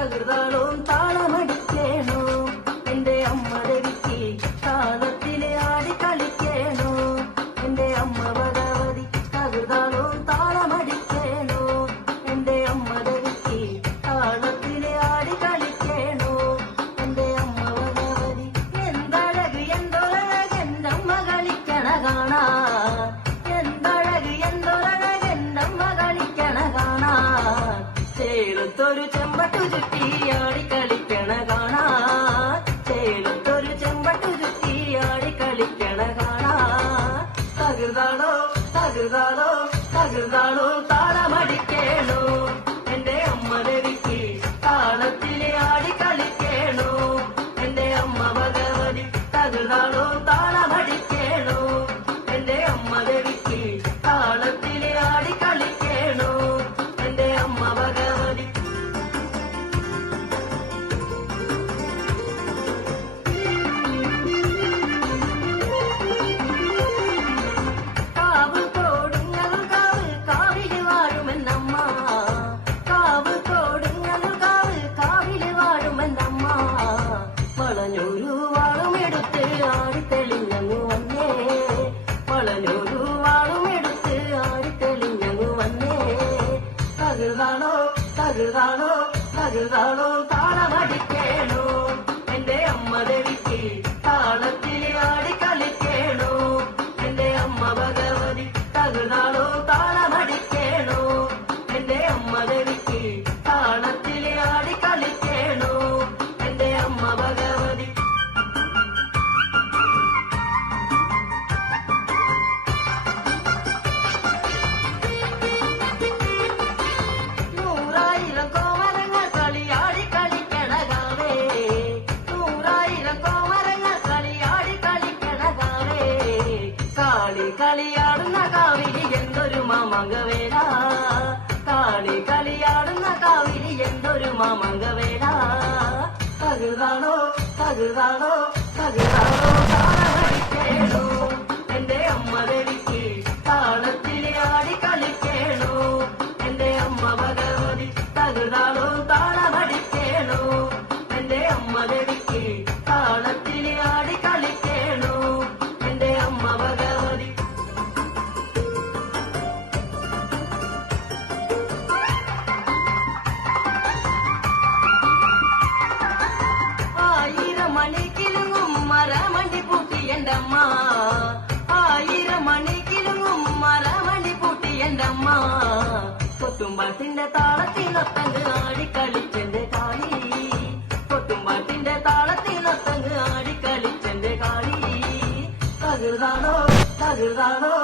തകർതാളും താളമടിക്കേണോ? എന്റെ അമ്മ രവിക്ക് താളത്തിലെ ആടി കളിക്കേണോ? എന്റെ അമ്മ ഭഗവതി തകർന്നാലും താളമടിക്കേണോ? എന്റെ അമ്മ രവിക്ക് താളത്തിലെ ആടി കളിക്കേണോ? എന്റെ അമ്മ ഭഗവതി എന്തഴക് എന്തൊഴക് എന്റെ കളിക്കണ കാണാ ചേലത്തൊരു ചെമ്പട്ടു ചുറ്റി ആടി കളിക്കണ കാണാ. ചേലത്തൊരു ചെമ്പട്ടു ചുറ്റി ആടി കളിക്കണ കാണാ. തകൃതാളോ തകൃതാളോ തകൃതാളോ തകൃതാണോ തകൃതാണോ താളമടിക്കേണോ? എന്റെ അമ്മ ദേവിക്ക് താളത്തിൽ ആടി കളിക്കേണോ? എന്റെ അമ്മ ഭഗവതി തകൃതാളോ താളമടിക്കേണോ? എന്റെ അമ്മ ദേവിക്ക് കളിയാടുന്ന കാവിലി എന്തൊരു മാമങ്കവേല? കാളി കളിയാടുന്ന കാവിലി എന്തൊരു മാമങ്കവേല? തകൃതാണോ തകൃതാണോ തകൃതാണോ? താളമടിക്കേണോ. എന്റെ അമ്മ ദേവിക്ക് താളത്തിലെ ആടി കളിക്കേണോ. എന്റെ അമ്മ ഭഗവതി തകൃതാളോ പൂട്ടി എന്റെ അമ്മ ആയിരം മണിക്കിലുങ്ങും മരമണ്ടി പൂട്ടി എന്റെ അമ്മ കൊട്ടുമ്പാട്ടിന്റെ താളത്തിനൊത്തങ്ങ് ആടിക്കളിച്ചെന്റെ കാളി. കൊട്ടുമ്പാട്ടിന്റെ താളത്തിനൊത്തങ്ങ് ആടിക്കളിച്ചെന്റെ കാളി. തകർതാണോ? തകർതാണോ?